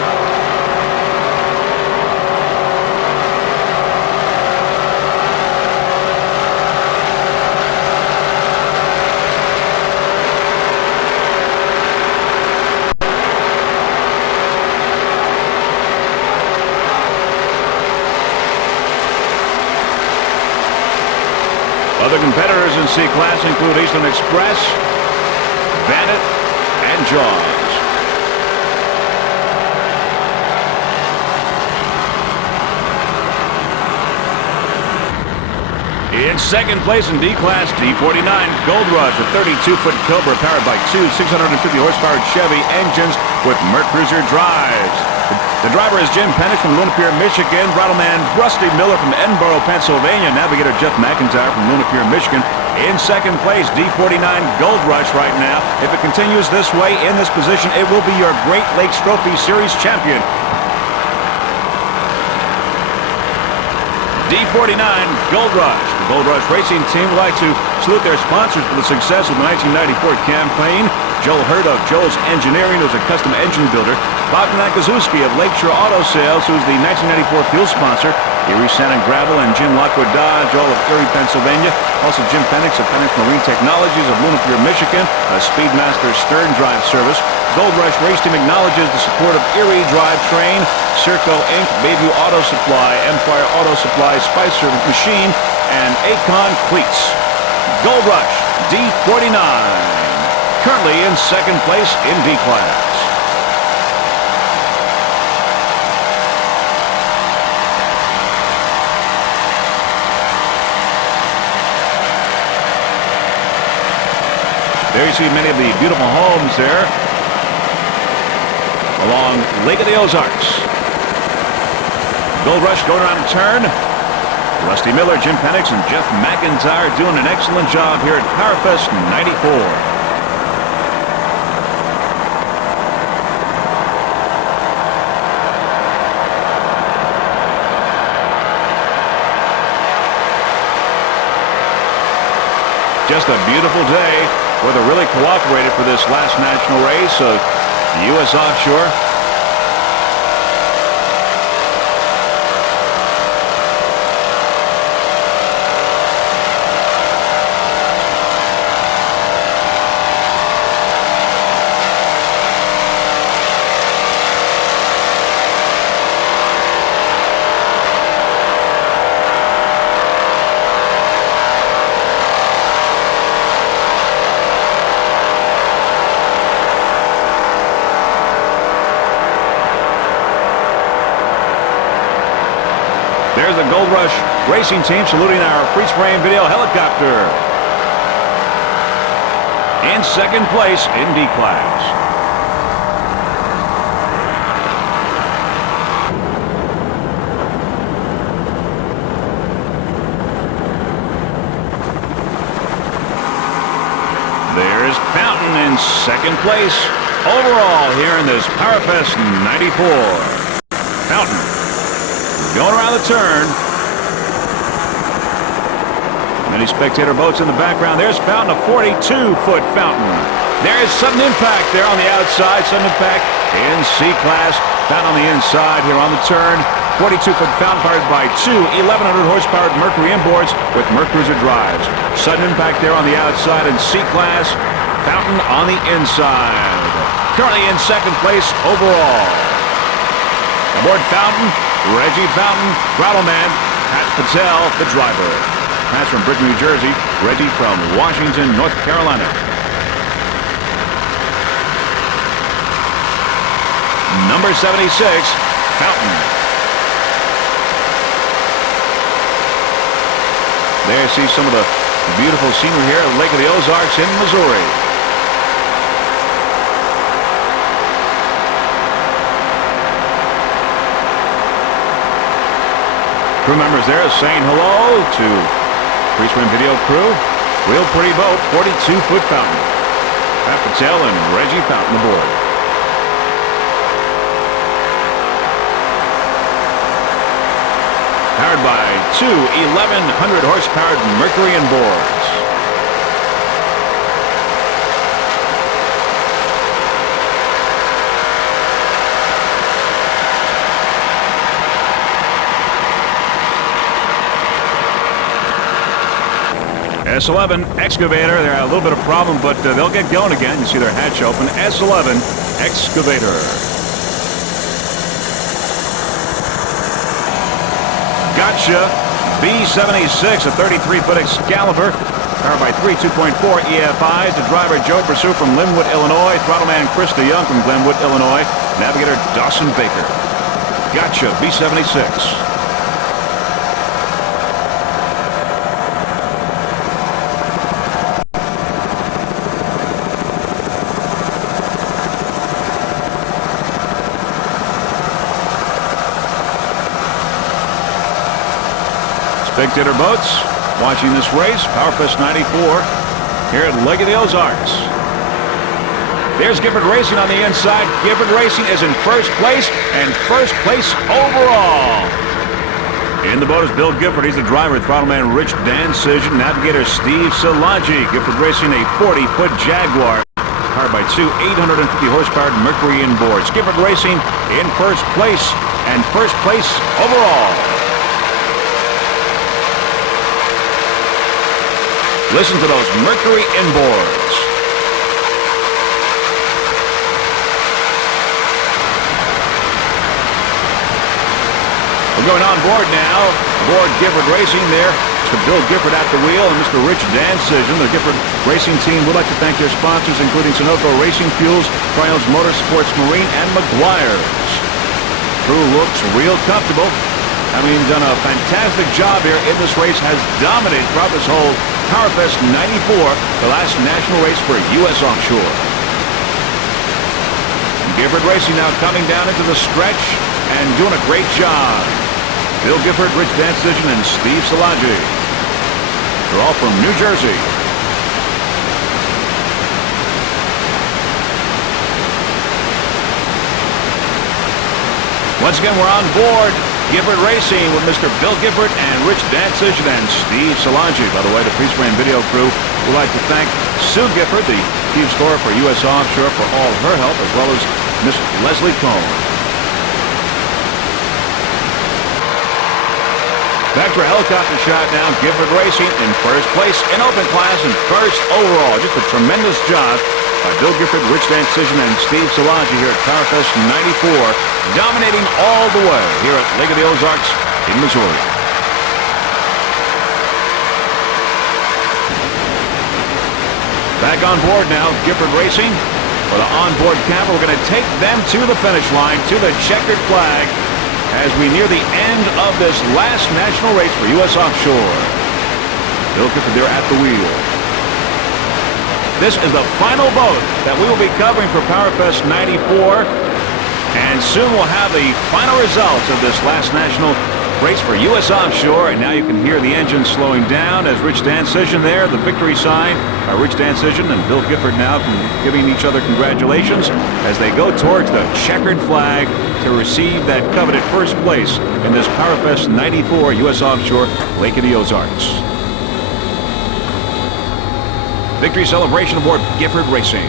Other competitors in C class include Eastern Express, Bandit, and Jaws. In second place in D class, D49 Gold Rush, a 32-foot Cobra powered by two 650 horsepower Chevy engines with Mercruiser drives. The driver is Jim Pennick from Luna Pier, Michigan. Rattleman Rusty Miller from Edinburgh, Pennsylvania. Navigator Jeff McIntyre from Luna Pier, Michigan. In second place, D49 Gold Rush right now. If it continues this way in this position, it will be your Great Lakes Trophy Series champion. D49 Gold Rush. The Gold Rush Racing team would like to salute their sponsors for the success of the 1994 campaign. Joel Hurd of Joel's Engineering, who's a custom engine builder. Bob Nakazuski of Lakeshore Auto Sales, who's the 1994 fuel sponsor. Erie Sand and Gravel, and Jim Lockwood Dodge, all of Erie, Pennsylvania. Also Jim Penix of Penix Marine Technologies of Luna Pier, Michigan. Speedmaster Stern Drive Service. Gold Rush Race Team acknowledges the support of Erie Drivetrain, Circo Inc., Bayview Auto Supply, Empire Auto Supply, Spicer Machine, and Acon Cleats. Gold Rush D49. Currently in second place in D class. There you see many of the beautiful homes there along Lake of the Ozarks. Gold Rush going around the turn. Rusty Miller, Jim Penix, and Jeff McIntyre doing an excellent job here at Powerfest 94. Just a beautiful day. Weather really cooperated for this last national race of the U.S. Offshore. There's the Gold Rush racing team saluting our freeze frame video helicopter. In second place in D class. There's Fountain in second place overall here in this Powerfest 94. Fountain going around the turn. Many spectator boats in the background. There's Fountain, a 42-foot Fountain. There's Sudden Impact there on the outside. Sudden Impact in C-Class. Fountain on the inside here on the turn. 42-foot Fountain powered by two 1,100-horsepower Mercury inboards with Mercruiser drives. Sudden Impact there on the outside in C-Class. Fountain on the inside. Currently in second place overall. Aboard Fountain, Reggie Fountain, Throttleman, Pat Patel, the driver. Pat's from Britain, New Jersey. Reggie from Washington, North Carolina. Number 76, Fountain. There you see some of the beautiful scenery here at Lake of the Ozarks in Missouri. Crew members there saying hello to pre-swim video crew. Real pretty boat, 42-foot Fountain. Pat Patel and Reggie Fountain aboard. Powered by two 1,100-horsepower Mercury inboards. S11 Excavator, they're a little bit of a problem, but they'll get going again. You see their hatch open. S11 Excavator. Gotcha. B76, a 33-foot Excalibur. Powered by three 2.4 EFIs. The driver, Joe Pursuit from Linwood, Illinois. Throttleman, Chris DeYoung from Glenwood, Illinois. Navigator, Dawson Baker. Gotcha. B76. Spectator boats watching this race, Powerfest 94, here at Lake of the Ozarks. There's Gifford Racing on the inside. Gifford Racing is in first place, and first place overall. In the boat is Bill Gifford. He's the driver. Throttleman Rich Dancision, navigator Steve Szilagyi. Gifford Racing, a 40-foot Jaguar, powered by two 850-horsepower Mercury inboards. Gifford Racing in first place, and first place overall. Listen to those Mercury inboards. We're going on board now. Aboard Gifford Racing there. Mr. Bill Gifford at the wheel and Mr. Rich Dancision. The Gifford Racing team would like to thank their sponsors, including Sunoco Racing Fuels, Trials Motorsports Marine, and McGuire's. Crew looks real comfortable. I mean, done a fantastic job here in this race, has dominated throughout this whole PowerFest 94, the last national race for U.S. Offshore. Gifford Racing now coming down into the stretch and doing a great job. Bill Gifford, Rich Dancision, and Steve Szilagyi. They're all from New Jersey. Once again, we're on board Gifford Racing with Mr. Bill Gifford and Rich Dancision and Steve Szilagyi. By the way, the pre-spray and video crew would like to thank Sue Gifford, the chief scorer for U.S. Offshore, for all her help, as well as Miss Leslie Cohn. Back to a helicopter shot now. Gifford Racing in first place in open class and first overall. Just a tremendous job by Bill Gifford, Rich Dancision, and Steve Szilagyi here at PowerFest 94, dominating all the way here at Lake of the Ozarks in Missouri. Back on board now, Gifford Racing. For the onboard camera, we're going to take them to the finish line, to the checkered flag, as we near the end of this last national race for U.S. Offshore. Bill Gifford there at the wheel. This is the final boat that we will be covering for PowerFest 94, and soon we'll have the final results of this last national race for U.S. Offshore. And now you can hear the engine slowing down as Rich Dancision there, the victory sign by Rich Dancision and Bill Gifford now giving each other congratulations as they go towards the checkered flag to receive that coveted first place in this PowerFest 94 U.S. Offshore Lake of the Ozarks. Victory celebration aboard Gifford Racing.